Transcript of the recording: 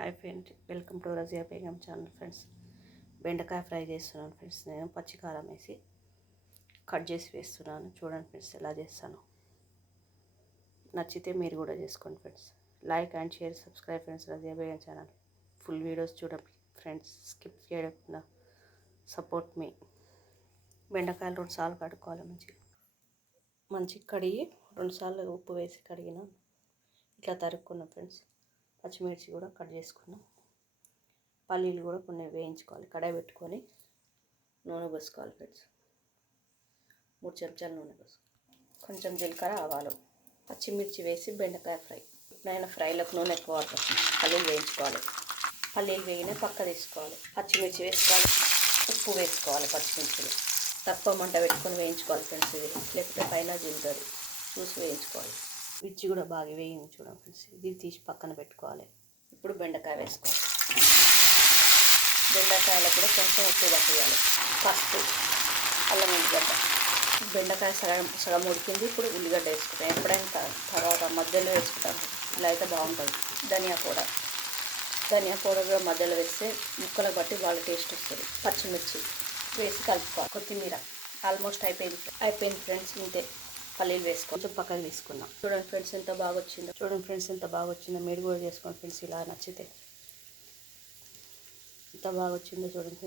Hi friends, welcome to Razia Begum channel. Friends, బెండకాయ fry చేస్తున్నాను friends. నేను పచ్చికారం వేసి కట్ చేసి వేస్తున్నాను. చూడండి ఫ్రెండ్స్ ఎలా చేస్తాను. నచ్చితే మీరు కూడా చేసుకోండి friends. Like and share, subscribe friends Razia Begum channel. Full videos చూడండి ఫ్రెండ్స్, స్కిప్ చేయకుండా సపోర్ట్ మీ. బెండకాయలు 2 సార్లు కడుక్కోవాలి. మంచిగా కడిగి 2 సార్లు ఉప్పు వేసి కడిగిన ఇట్లా తరుక్కున్నాం ఫ్రెండ్స్. పచ్చిమిర్చి కూడా కట్ చేసుకున్నాం. పల్లీలు కూడా కొన్ని వేయించుకోవాలి. కడాయి పెట్టుకొని నూనె పోసుకోవాలి ఫ్రెండ్స్. 3 చెంచాల నూనె పోసుకోవాలి. కొంచెం జీలకర్ర, ఆవాలు, పచ్చిమిర్చి వేసి బెండకాయ ఫ్రై. ఎప్పుడైనా ఫ్రైలకు నూనె ఎక్కువ వాడుతుంది. పల్లీలు వేయించుకోవాలి. పల్లీలు వేగిన పక్క తీసుకోవాలి. పచ్చిమిర్చి వేసుకోవాలి. ఉప్పు వేసుకోవాలి. పచ్చిమిర్చిలు తక్కువ మంట పెట్టుకొని వేయించుకోవాలి ఫ్రెండ్స్. ఇది లేకపోతే పైన జీలుతుంది, చూసి వేయించుకోవాలి. మిర్చి కూడా బాగా వేయించుకోవడం ఫ్రెండ్స్. ఇది తీసి పక్కన పెట్టుకోవాలి. ఇప్పుడు బెండకాయ వేసుకోవాలి. బెండకాయలకు కూడా కొంచెం ఉప్పు పట్టియాలి. పసుపు, అల్లం ఉల్లిగడ్డ. బెండకాయ సగం ఉడికింది. ఇప్పుడు ఉల్లిగడ్డ వేసుకుంటాం. ఎప్పుడైనా తర్వాత మధ్యలో వేసుకుంటాం. ఇలా అయితే బాగుంటుంది. ధనియా పౌడర్ కూడా మధ్యలో వేస్తే ముక్కలు బట్టి బాగా టేస్ట్ వస్తుంది. పచ్చిమిర్చి వేసి కలుపుకోవాలి. కొత్తిమీర ఆల్మోస్ట్ అయిపోయింది ఫ్రెండ్స్. ఇంతే. పల్లీలు వేసుకో, కొంచెం పక్కన తీసుకున్నాం. చూడండి ఫ్రెండ్స్ ఎంత బాగా వచ్చిందో. మీరు కూడా చేసుకోండి ఫ్రెండ్స్. ఇలా నచ్చితే ఎంత బాగా వచ్చిందో చూడండి.